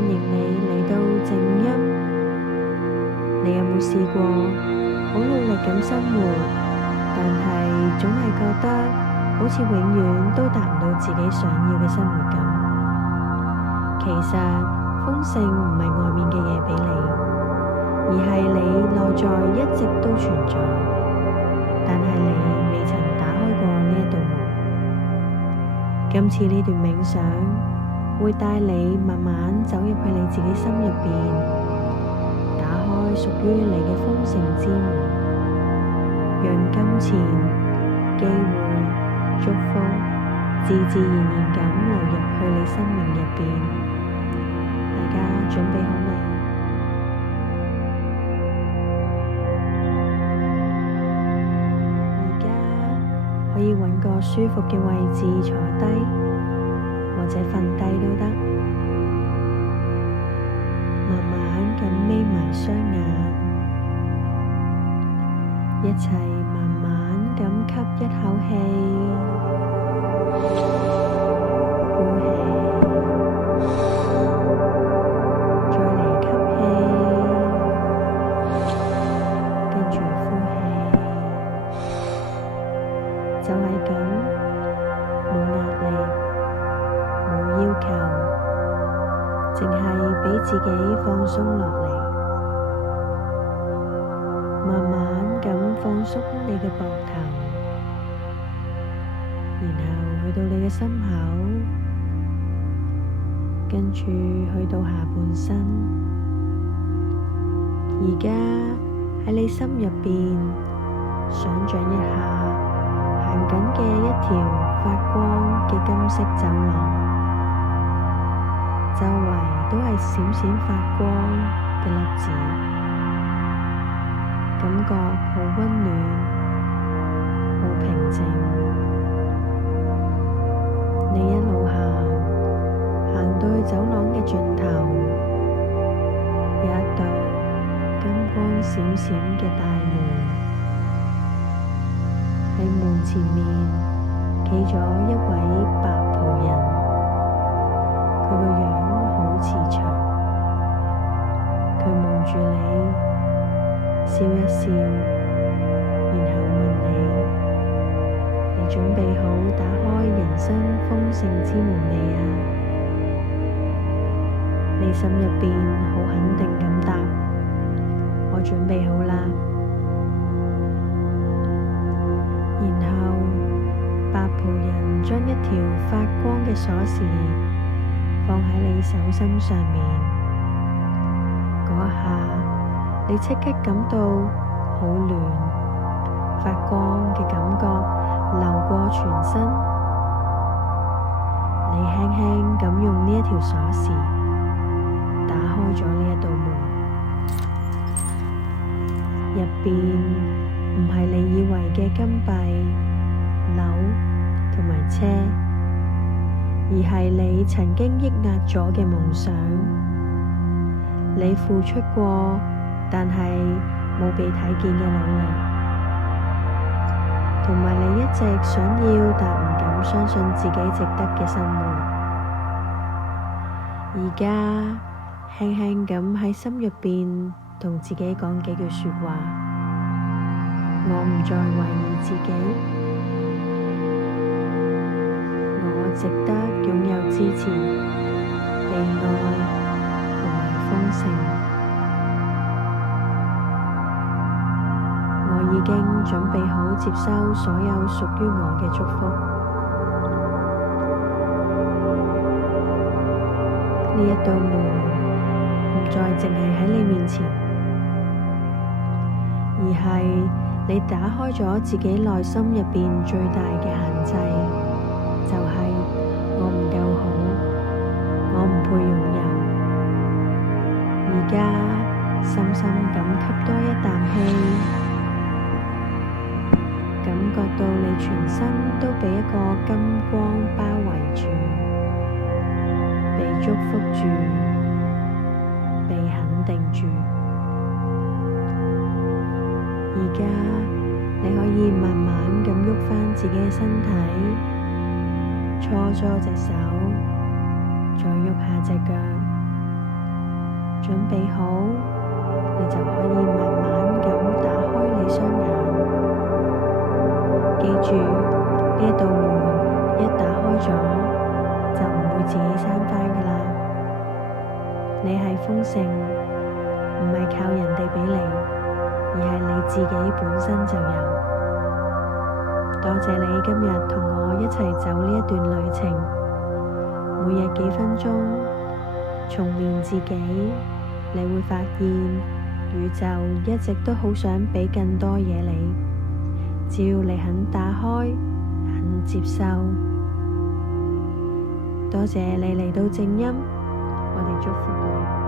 迎你嚟到靜音。你有冇試過好努力咁生活，但係總係覺得好似永遠都達唔到自己想要嘅生活咁？其實豐盛唔係外面嘅嘢俾你，而係你內在一直都存在，但係你未曾打開過呢一道門。今次呢段冥想會帶你慢慢走入去你自己心入邊，打開屬於你嘅豐盛之門，讓金錢、機會、祝福自自然然咁流入去你生命入邊。大家準備好未？而家可以揾個舒服嘅位置坐低，或者瞓低都得。慢慢咁眯埋雙眼，一齊慢慢咁吸一口氣，呼氣，再嚟吸氣，跟住呼氣，就係咁，冇壓力，冇要求，淨係俾自己放鬆落嚟，慢慢咁放鬆你嘅膊頭，然後去到你嘅心口，跟住去到下半身。而家喺你心入邊，想像一下行緊嘅一條發光嘅金色走廊，周圍都係閃閃發光嘅粒子，感覺好溫暖，好平靜。你一路行到去走廊嘅盡頭，有一道金光閃閃嘅大門，喺門前面企咗一位白袍人，佢個樣好慈祥，佢望住你，笑一笑，然後問你準備好打開人生豐盛之門未啊？你心入邊好肯定咁答：我準備好啦。然後白袍人將一條發光嘅鎖匙放喺你手心上面，嗰一下你即刻感到好暖，發光嘅感覺流過全身。你輕輕咁用呢一條鎖匙打開咗呢一道門，入邊唔係你以為嘅金幣、樓同埋車，而係你曾經抑壓咗嘅夢想，你付出過但係冇被睇見嘅努力，同埋你一直想要但唔敢相信自己值得嘅生活。而家輕輕咁喺心入邊同自己講幾句說話：我唔再懷疑自己，我值得擁有支持、被愛同埋豐盛。我已經準備好接收所有屬於我嘅祝福。呢一道門唔再淨係喺你面前，而係你打開咗自己內心入邊最大嘅限制，就係我唔夠好，我唔配擁有。而家深深咁吸多一啖氣，感覺到你全身都被一個金光包圍住，被祝福住，被肯定住。而家你可以慢慢咁喐返自己嘅身體，搓搓隻手，再喐下隻腳，準備好，你就可以慢慢咁打開你雙眼。記住，呢道門一打開咗，就唔會自己閂返㗎喇。你係豐盛，唔係靠人哋畀你，而係你自己本身就有。多謝你今日同我一齊走呢一段旅程，每日幾分鐘，重練自己，你會發現宇宙一直都好想畀更多嘢你，只要你肯打開，肯接受。多謝你嚟到靜音，我哋祝福你。